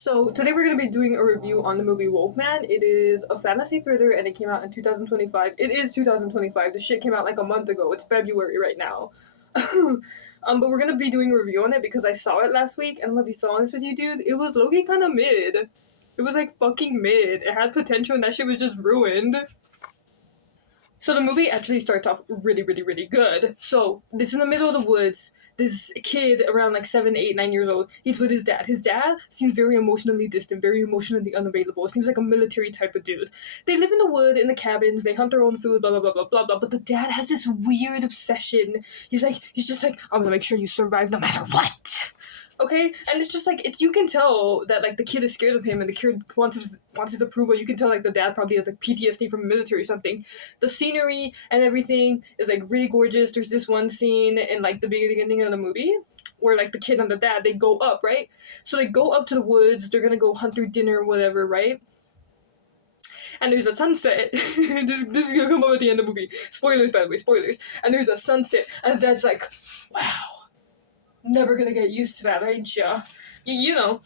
So today we're going to be doing a review on the movie Wolfman. It is a fantasy thriller and it came out in 2025. It is 2025. The shit came out like a month ago. It's February right now. But we're going to be doing a review on it because I saw it last week and I'm going to be so honest with you, dude. It was low-key kind of mid. It was like fucking mid. It had potential and that shit was just ruined. So the movie actually starts off really, really, really good. So this is in the middle of the woods. This kid around like 7, 8, 9 years old, he's with his dad. His dad seems very emotionally distant, very emotionally unavailable. Seems like a military type of dude. They live in the wood, in the cabins, they hunt their own food, blah blah blah blah blah blah. But the dad has this weird obsession. He's just like, I'm gonna make sure you survive no matter what. Okay, and it's just like it's you can tell that like the kid is scared of him and the kid wants his approval. You can tell like the dad probably has like PTSD from the military or something. The scenery and everything is like really gorgeous. There's this one scene in like the beginning of the movie where like the kid and the dad they go up, right? So they go up to the woods. They're gonna go hunt their dinner or whatever, right? And there's a sunset. This is gonna come up at the end of the movie. Spoilers, by the way, spoilers. And there's a sunset, and the dad's like, wow. Never gonna get used to that, ain't ya? You know.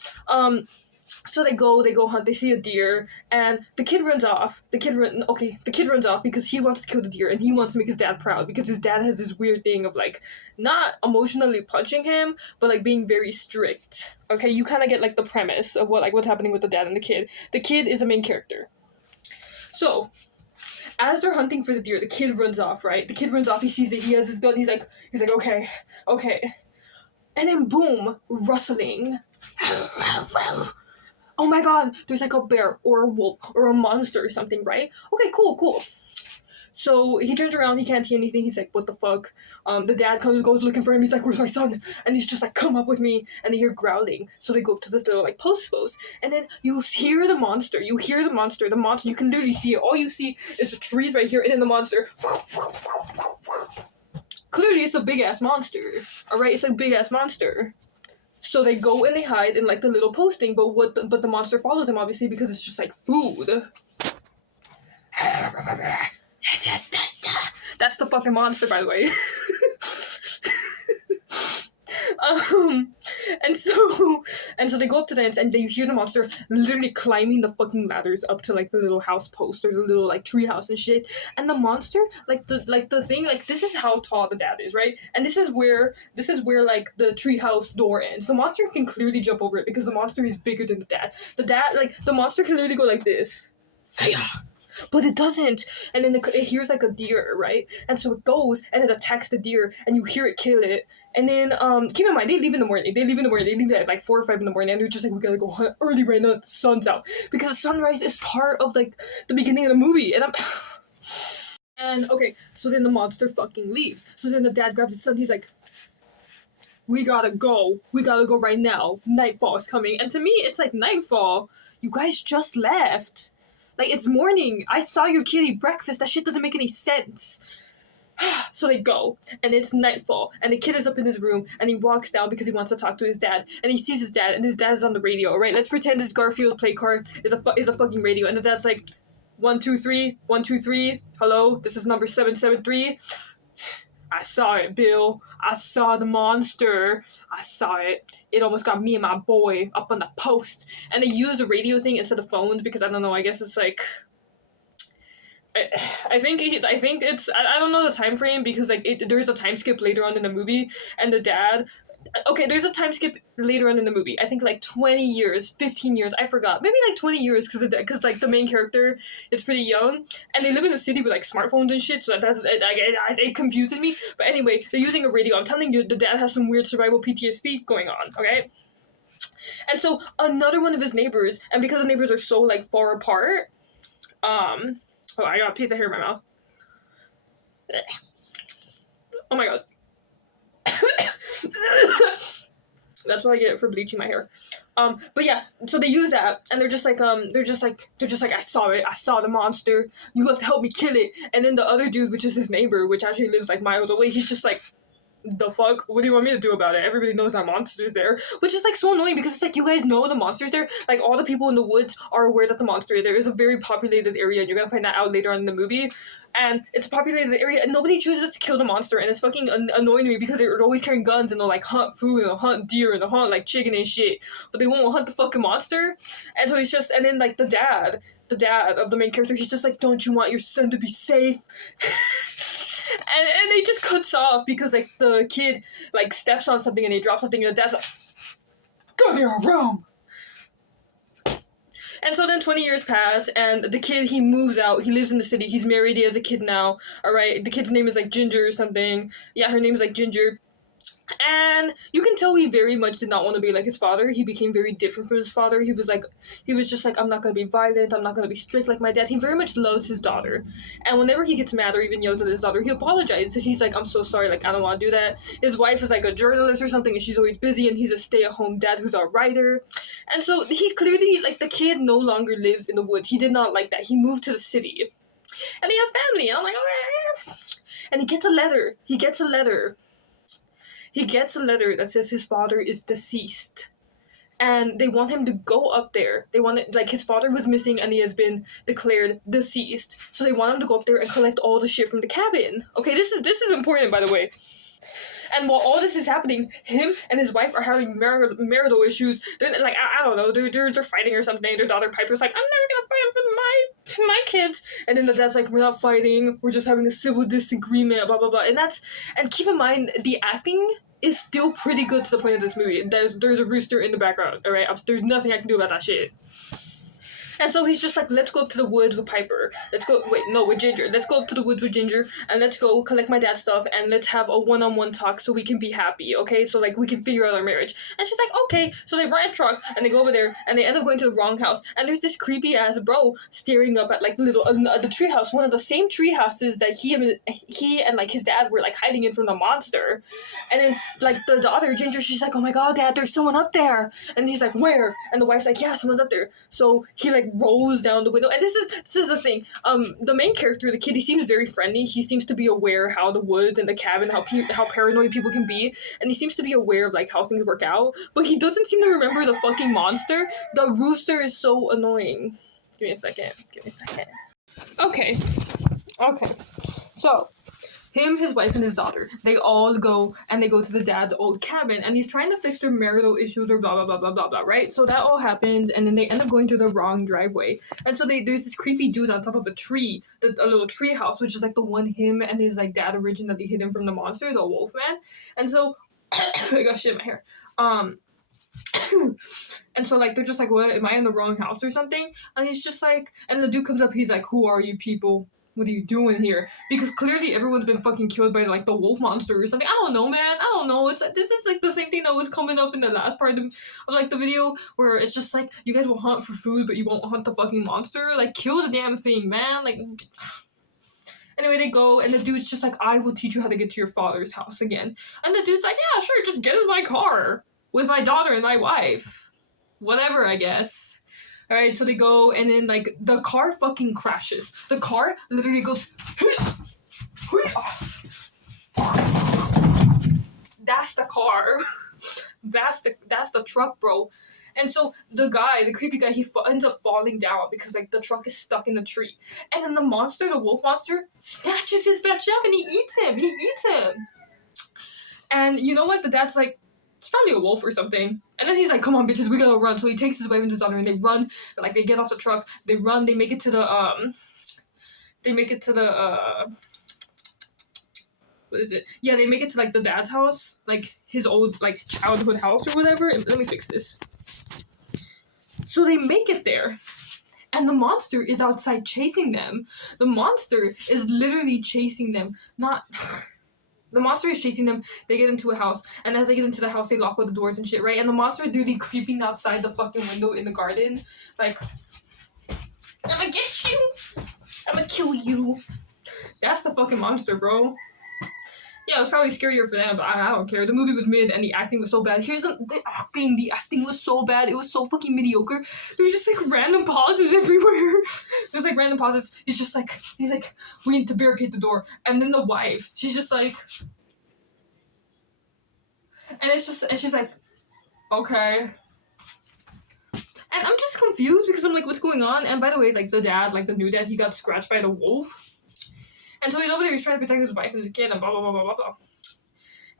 So they go hunt. They see a deer, and the kid runs off. The kid runs off because he wants to kill the deer, and he wants to make his dad proud because his dad has this weird thing of like not emotionally punching him, but like being very strict. Okay, you kind of get like the premise of what's happening with the dad and the kid. The kid is the main character. So as they're hunting for the deer, the kid runs off. Right, the kid runs off. He sees it. He has his gun. He's like, okay, okay. And then boom, rustling. Oh my god, there's like a bear or a wolf or a monster or something, right? Okay, cool. So he turns around, he can't see anything, he's like, what the fuck? The dad goes looking for him, he's like, where's my son? And he's just like, come up with me. And they hear growling. So they go up to this little like post. And then you hear the monster, the monster, you can literally see it. All you see is the trees right here, and then the monster. Clearly it's a big ass monster. Alright, it's a big ass monster. So they go and they hide in like the little posting, but the monster follows them obviously because it's just like food. That's the fucking monster, by the way. and so they go up to the ends and they hear the monster literally climbing the fucking ladders up to like the little house post or the little like tree house and shit. And the monster, the thing, like this is how tall the dad is, right? And this is where like the tree house door ends. The monster can clearly jump over it because the monster is bigger than the dad. The monster can literally go like this. But it doesn't. And then it hears like a deer, right? And so it goes and it attacks the deer and you hear it kill it. And then keep in mind they leave in the morning. They leave at like 4 or 5 in the morning and they're just like, we gotta go hunt early right now, the sun's out. Because the sunrise is part of like the beginning of the movie. And and okay, so then the monster fucking leaves. So then the dad grabs his son, he's like, we gotta go right now. Nightfall is coming. And to me it's like, nightfall? You guys just left. Like, it's morning. I saw your kid eat breakfast. That shit doesn't make any sense. So they go, and it's nightfall, and the kid is up in his room, and he walks down because he wants to talk to his dad, and he sees his dad, and his dad is on the radio, right? Let's pretend this Garfield play card is a fucking radio, and the dad's like, 123, 123, hello, this is number 773. I saw it, Bill. I saw the monster. I saw it. It almost got me and my boy up on the post. And they use the radio thing instead of phones because I don't know. I guess it's like I think it's I don't know the time frame because like there's a time skip later on in the movie and the dad. Okay, there's a time skip later on in the movie. I think like 20 years, 15 years, I forgot. Maybe like 20 years because like the main character is pretty young and they live in a city with like smartphones and shit, so it confuses me. But anyway, they're using a radio. I'm telling you, the dad has some weird survival PTSD going on, okay? And so another one of his neighbors, and because the neighbors are so like far apart, oh, I got a piece of hair in my mouth. Oh my god. That's what I get for bleaching my hair. But yeah, so they use that, and they're just like, I saw the monster. You have to help me kill it. And then the other dude, which is his neighbor, which actually lives like miles away, he's just like, the fuck? What do you want me to do about it? Everybody knows that monster's there, which is like so annoying because it's like you guys know the monster's there. Like all the people in the woods are aware that the monster is there. It's a very populated area, and you're gonna find that out later on in the movie. And it's a populated area, and nobody chooses to kill the monster, and it's fucking annoying me because they're always carrying guns and they'll like hunt food and they'll hunt deer and they'll hunt like chicken and shit, but they won't hunt the fucking monster. And so he's just, and then like the dad of the main character, he's just like, don't you want your son to be safe? and it just cuts off because like the kid like steps on something and he drops something and the dad's like, go to your room. And so then 20 years pass, and the kid, he moves out. He lives in the city. He's married. He has a kid now. All right. The kid's name is like Ginger or something. Yeah, her name is like Ginger. And you can tell he very much did not want to be like his father. He became very different from his father. He was just like, I'm not going to be violent. I'm not going to be strict like my dad. He very much loves his daughter. And whenever he gets mad or even yells at his daughter, he apologizes. He's like, I'm so sorry. Like, I don't want to do that. His wife is like a journalist or something, and she's always busy, and he's a stay-at-home dad who's a writer. And so he clearly, like, the kid no longer lives in the woods. He did not like that. He moved to the city. And he has family. And I'm like, okay. And he gets a letter. He gets a letter that says his father is deceased. And they want him to go up there. They want it, like, his father was missing and he has been declared deceased. So they want him to go up there and collect all the shit from the cabin. Okay, this is important, by the way. And while all this is happening, him and his wife are having marital issues. They're like, I don't know, they're fighting or something. Their daughter Piper's like, I'm never gonna fight for my kids. And then the dad's like, we're not fighting. We're just having a civil disagreement. Blah blah blah. And keep in mind, the acting is still pretty good to the point of this movie. There's a rooster in the background. All right, there's nothing I can do about that shit. And so he's just like, let's go up to the woods with Piper. With Ginger. Let's go up to the woods with Ginger and let's go collect my dad's stuff and let's have a one-on-one talk so we can be happy, okay? So like we can figure out our marriage. And she's like, okay. So they rent a truck and they go over there and they end up going to the wrong house. And there's this creepy ass bro staring up at like the treehouse, one of the same tree houses that he and like his dad were like hiding in from the monster. And then like the daughter Ginger, she's like, oh my god, dad, there's someone up there. And he's like, where? And the wife's like, yeah, someone's up there. So he like rolls down the window, and this is the thing. The main character, the kid, he seems very friendly. He seems to be aware how the woods and the cabin, how paranoid people can be, and he seems to be aware of like how things work out. But he doesn't seem to remember the fucking monster. The rooster is so annoying. Give me a second. Okay. So him, his wife, and his daughter, they all go to the dad's old cabin, and he's trying to fix their marital issues or blah, blah, blah, blah, blah, blah, right? So that all happens, and then they end up going through the wrong driveway. And so there's this creepy dude on top of a tree, a little tree house, which is like the one him and his like dad originally hid him from the monster, the wolfman. And so, I got shit in my hair. And so like they're just like, what, am I in the wrong house or something? And he's just like, and the dude comes up, he's like, who are you people? What are you doing here? Because clearly everyone's been fucking killed by like the wolf monster or something. I don't know, man. I don't know. This is like the same thing that was coming up in the last part of like the video where it's just like, you guys will hunt for food but you won't hunt the fucking monster. Like, kill the damn thing, man. Like, anyway, they go and the dude's just like, I will teach you how to get to your father's house again. And the dude's like, yeah, sure, just get in my car with my daughter and my wife. Whatever, I guess. Alright, so they go, and then, like, the car fucking crashes. The car literally goes... That's the car. That's the truck, bro. And so the creepy guy, he ends up falling down because, like, the truck is stuck in the tree. And then the wolf monster, snatches his bitch up and he eats him. And you know what? The dad's like, it's probably a wolf or something. And then he's like, come on, bitches, we gotta run. So he takes his wife and his daughter and they run. Like, they get off the truck. They run. They make it to the, what is it? Yeah, they make it to, like, the dad's house. Like, his old, like, childhood house or whatever. And let me fix this. So they make it there. And the monster is outside chasing them. The monster is literally chasing them. The monster is chasing them. They get into a house. And as they get into the house, they lock all the doors and shit, right? And the monster is literally creeping outside the fucking window in the garden. Like, I'm gonna get you. I'm gonna kill you. That's the fucking monster, bro. Yeah, it was probably scarier for them, but I don't care. The movie was mid and the acting was so bad. Here's the acting was so bad. It was so fucking mediocre. There were just like random pauses everywhere. There's like random pauses. He's like, we need to barricade the door. And then the wife, she's just like, And she's like, okay. And I'm just confused because I'm like, what's going on? And by the way, like the dad, like the new dad, he got scratched by the wolf. And so he's over there, he's trying to protect his wife and his kid and blah, blah, blah, blah, blah, blah.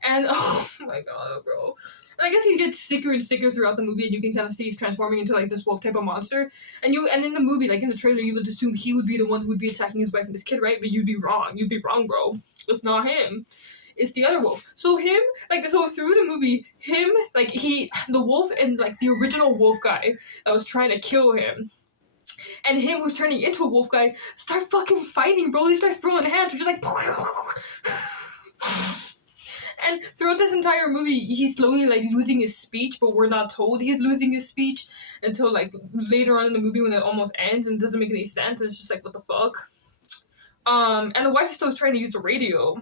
And oh my god, bro. And I guess he gets sicker and sicker throughout the movie, and you can kind of see he's transforming into like this wolf type of monster. And in the movie, like in the trailer, you would assume he would be the one who would be attacking his wife and his kid, right? But you'd be wrong. You'd be wrong, bro. It's not him. It's the other wolf. So him, like, so through the movie, him, like, the wolf and, like, the original wolf guy that was trying to kill him, and him who's turning into a wolf guy, start fucking fighting, bro. They start throwing hands, which is like... And throughout this entire movie, he's slowly, like, losing his speech, but we're not told he's losing his speech until, like, later on in the movie when it almost ends and it doesn't make any sense. It's just like, what the fuck? And the wife is still trying to use the radio.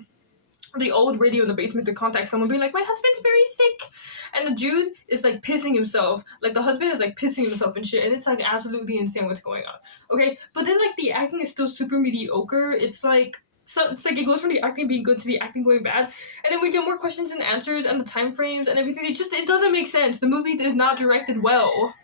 The old radio in the basement to contact someone, being like, my husband's very sick. And the dude is, like, pissing himself. Like, the husband is, like, pissing himself and shit. And it's, like, absolutely insane what's going on. Okay? But then, like, the acting is still super mediocre. It's, like... So it's like it goes from the acting being good to the acting going bad, and then we get more questions and answers and the time frames and everything. It doesn't make sense. The movie is not directed well.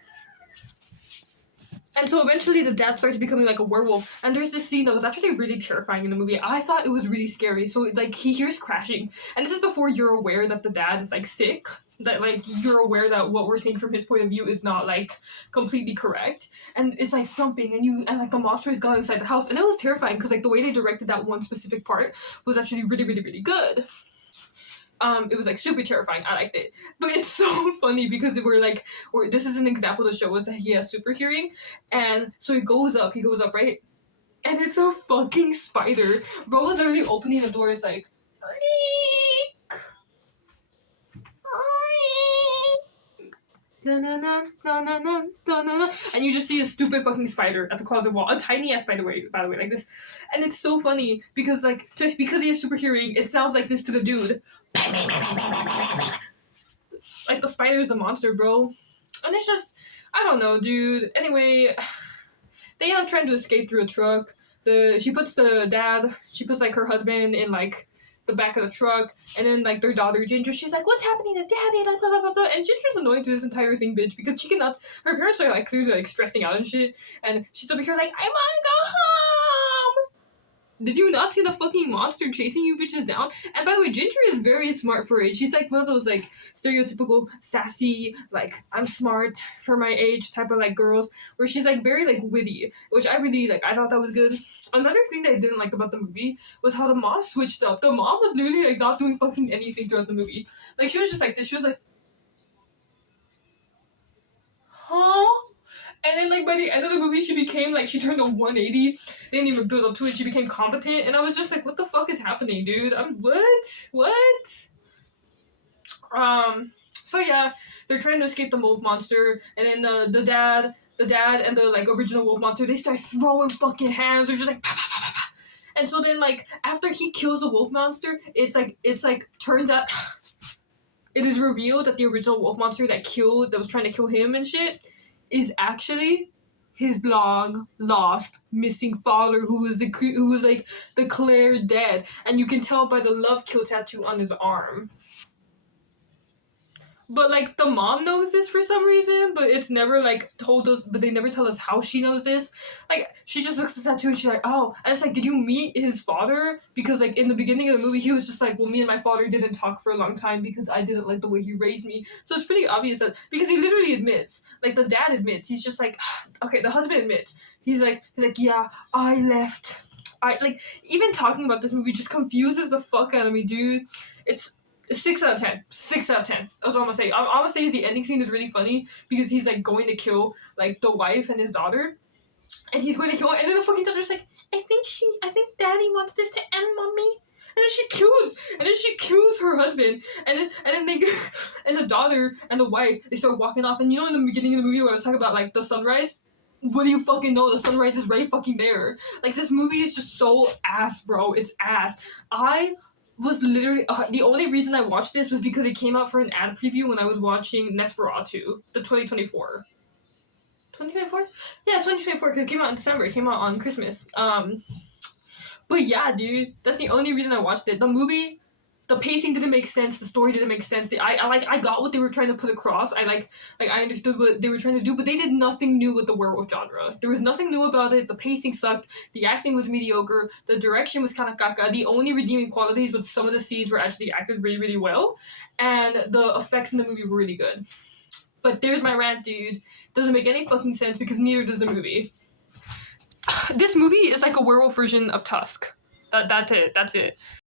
And so eventually the dad starts becoming like a werewolf, and there's this scene that was actually really terrifying in the movie. I thought it was really scary. So like he hears crashing, and this is before you're aware that the dad is like sick. That like you're aware that what we're seeing from his point of view is not like completely correct, and it's like thumping, and like the monster has gone inside the house, and it was terrifying because like the way they directed that one specific part was actually really, really, really good. It was like super terrifying. I liked it, but it's so funny because this is an example to show us that he has super hearing, and so he goes up, right, and it's a fucking spider. Bro was literally opening the door. It's like. And you just see a stupid fucking spider at the closet wall, a tiny ass spider, by the way, like this, and it's so funny because like because he has super hearing, it sounds like this to the dude, like the spider is the monster, bro, and it's just I don't know, dude. Anyway, they end up trying to escape through a truck. She puts like her husband in like the back of the truck, and then like their daughter Ginger, she's like, what's happening to daddy, like blah blah blah blah, and Ginger's annoying through this entire thing, bitch, because she cannot, her parents are like clearly like stressing out and shit, and she's over here like, I wanna go home. Did you not see the fucking monster chasing you bitches down? And by the way, Ginger is very smart for it. She's like one of those like stereotypical sassy, like I'm smart for my age type of like girls, where she's like very like witty, which I really like. I thought that was good. Another thing that I didn't like about the movie was how the mom switched up. The mom was literally like not doing fucking anything throughout the movie. Like she was just like this. She was like, huh? And then, like, by the end of the movie, she became, like, she turned a 180. They didn't even build up to it. She became competent. And I was just like, what the fuck is happening, dude? What? So yeah, they're trying to escape the wolf monster. And then the dad and the, like, original wolf monster, they start throwing fucking hands. They're just like, pa, pa, pa, pa, pa. And so then, like, after he kills the wolf monster, it's like, turns out, it is revealed that the original wolf monster that was trying to kill him and shit, is actually his long lost missing father, who was like declared dead, and you can tell by the love kill tattoo on his arm. But like the mom knows this for some reason, but it's never like told us. But they never tell us how she knows this. Like she just looks at the tattoo and she's like, "Oh," and it's like, "Did you meet his father?" Because like in the beginning of the movie, he was just like, "Well, me and my father didn't talk for a long time because I didn't like the way he raised me." So it's pretty obvious that because he literally admits, like the dad admits, he's just like, okay, the husband admits, he's like, yeah, I left. I like even talking about this movie just confuses the fuck out of me, dude. It's 6 out of 10. 6 out of 10. That's all I'm gonna say. I'm gonna say the ending scene is really funny because he's like going to kill like the wife and his daughter, and he's going to kill her, and then the fucking daughter's like, I think daddy wants this to end, mommy. And then she kills her husband, and then they and the daughter and the wife, they start walking off. And you know in the beginning of the movie where I was talking about like the sunrise, what do you fucking know? The sunrise is right fucking there. Like this movie is just so ass, bro. It's ass. I was literally the only reason I watched this was because it came out for an ad preview when I was watching Nosferatu, the 2024. 2024? Yeah, 2024, because it came out in December. It came out on Christmas. But yeah, dude, that's the only reason I watched it. The movie the pacing didn't make sense, the story didn't make sense. I got what they were trying to put across. I understood what they were trying to do, but they did nothing new with the werewolf genre. There was nothing new about it. The pacing sucked. The acting was mediocre. The direction was kind of caca. The only redeeming qualities was some of the scenes were actually acted really, really well, and the effects in the movie were really good. But there's my rant, dude. Doesn't make any fucking sense because neither does the movie. This movie is like a werewolf version of Tusk. That's it.